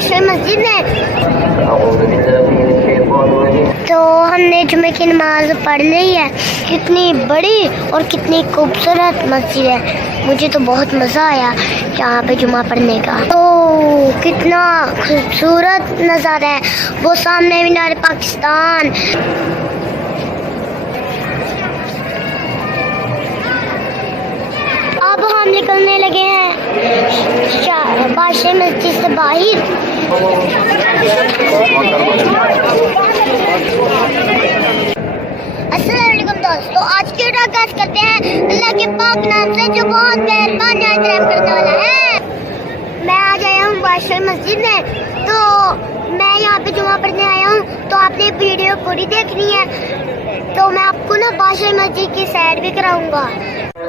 बादशाही मस्जिद में। तो हमने जुमे की नमाज पढ़ ली है। कितनी बड़ी और कितनी खूबसूरत मस्जिद है। मुझे तो बहुत मज़ा आया यहाँ पे जुमा पढ़ने का। तो कितना खूबसूरत नज़ारा है। वो सामने मीनार पाकिस्तान। अब हम निकलने लगे हैं बादशाही मस्जिद से बाहर। अस्सलाम वालेकुम दोस्तों, आज की वीडियो आगाज़ करते हैं अल्लाह के पाक नाम से जो बहुत मेहरबान निहायत रहम करने वाला है। मैं आज आया हूँ बादशाही मस्जिद में। तो मैं यहाँ पे जुमा पढ़ने आया हूँ। तो आपने वीडियो पूरी देखनी है। तो मैं आपको ना बादशाही मस्जिद की सैर भी कराऊंगा।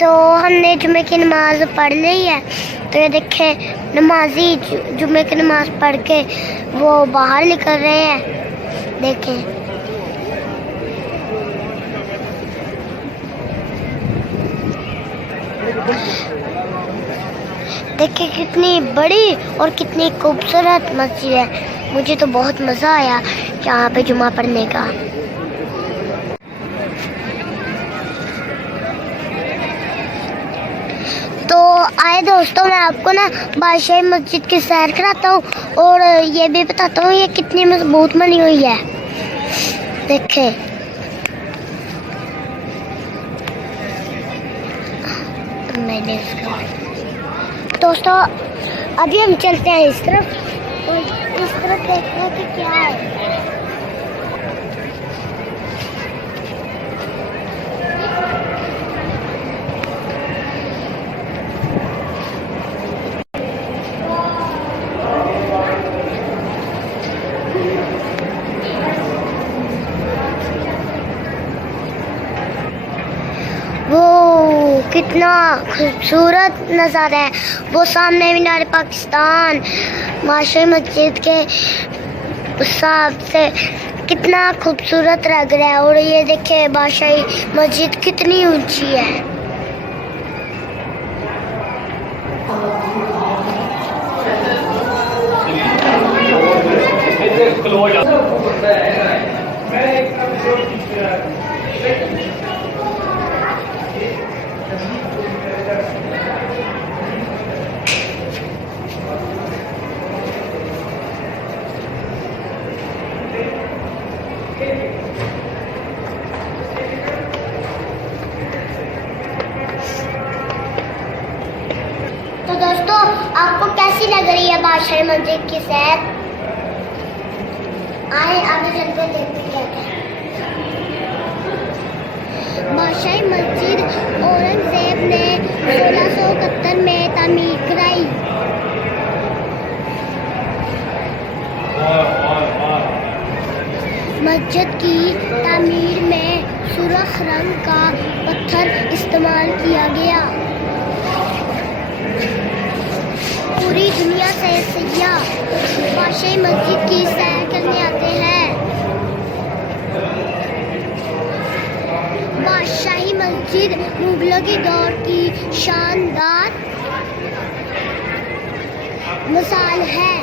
तो हमने जुमे की नमाज पढ़ ली है। तो ये देखें नमाजी जुमे की नमाज पढ़ के वो बाहर निकल रहे हैं। देखें देखें कितनी बड़ी और कितनी खूबसूरत मस्जिद है। मुझे तो बहुत मज़ा आया यहाँ पे जुमा पढ़ने का। तो आए दोस्तों, मैं आपको ना बादशाही मस्जिद की सैर कराता हूँ और ये भी बताता हूँ ये कितनी मजबूत बनी हुई है। देखें मैंने दोस्तों अभी हम चलते हैं इस तरफ। तो इस तरफ देखते हैं कि क्या है। वो कितना खूबसूरत नज़ारा है। वो सामने मीनार पाकिस्तान बादशाही मस्जिद के हिसाब से कितना खूबसूरत लग रहा है। और ये देखिए बादशाही मस्जिद कितनी ऊंची है। तो दोस्तों आपको कैसी लग रही है बादशाही मस्जिद की सैर? आए आगे चलते देखते क्या है। बादशाही मस्जिद औरंगजेब ने 1671 में तामीर कराई। मस्जिद की तामीर में सुर्ख रंग का पत्थर इस्तेमाल किया गया। पूरी दुनिया से सैयाह बादशाही मस्जिद की सैर करने आते हैं। बादशाही मस्जिद मुगलों के दौर की शानदार मिसाल है।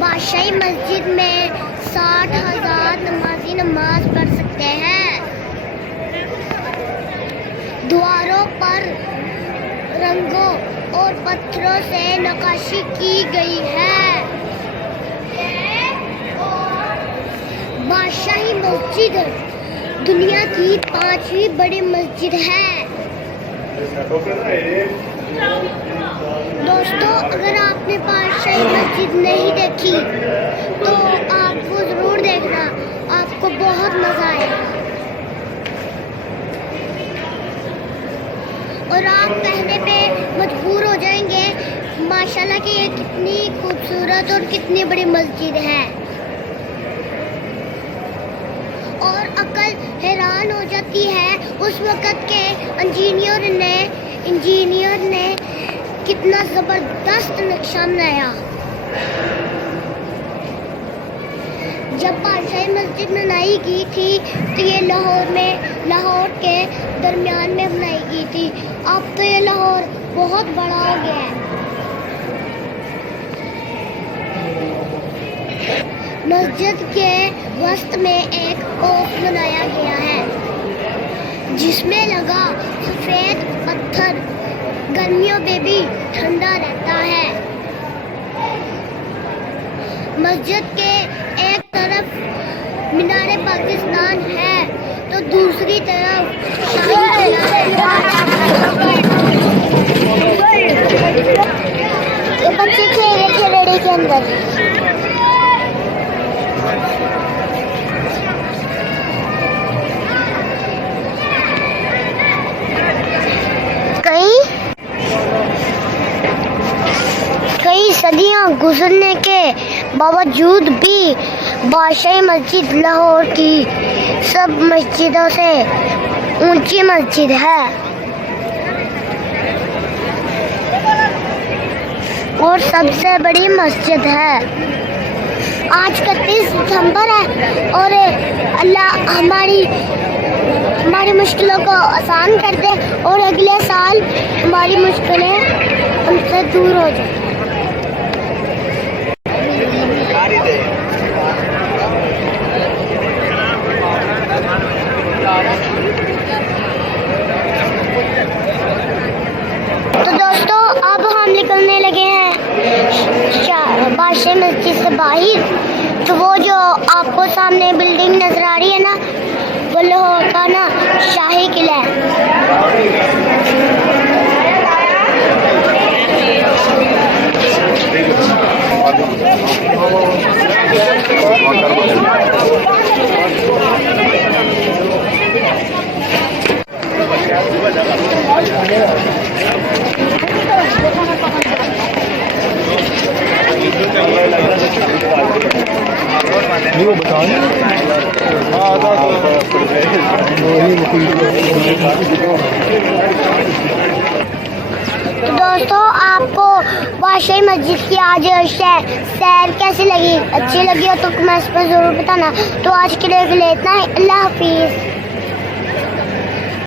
बादशाही मस्जिद में 60,000 नमाजी नमाज पढ़ सकते हैं। द्वारों पर रंगों और पत्थरों से नक्काशी की गई है। बादशाही मस्जिद दुनिया की 5वीं बड़ी मस्जिद है। दोस्तों अगर आपने बादशाही मस्जिद नहीं देखी तो आपको ज़रूर देखना, आपको बहुत मज़ा आएगा। और आप पहनने पे मजबूर हो जाएंगे माशाल्लाह कि ये कितनी खूबसूरत और कितनी बड़ी मस्जिद है। और अकल हैरान हो जाती है उस वक़्त के इंजीनियर ने कितना ज़बरदस्त नक्शा बनाया। जब बादशाही मस्जिद बनाई गई थी तो ये लाहौर के दरमियान में बनाई गई थी। अब तो ये लाहौर बहुत बड़ा हो गया है। मस्जिद के वस्त में एक कोफ बनाया गया है जिसमें लगा सफ़ेद पत्थर गर्मियों में भी ठंडा रहता है। मस्जिद के एक तरफ मीनारे पाकिस्तान है तो दूसरी तरफ शाही ये बच्चे खेल रहे थे रेड़ी के अंदर। कई सदियां गुजरने के बावजूद भी बादशाही मस्जिद लाहौर की सब मस्जिदों से ऊंची मस्जिद है और सबसे बड़ी मस्जिद है। आज 31 सितंबर है और अल्लाह हमारी मुश्किलों को आसान कर दे और अगले साल हमारी मुश्किलें हमसे दूर हो जाए। तो दोस्तों अब हम निकलने लगे हैं बादशाही मस्जिद से बाहर। तो वो जो आपको सामने बिल्डिंग नजर आ रही है ना, वो लाहौर का ना शाही किला है। तो दोस्तों आपको बादशाही मस्जिद की आज सैर कैसी लगी? अच्छी लगी हो तो कमेंट्स पर ज़रूर बताना। तो आज के लिए इतना ही। अल्लाह हाफिज़।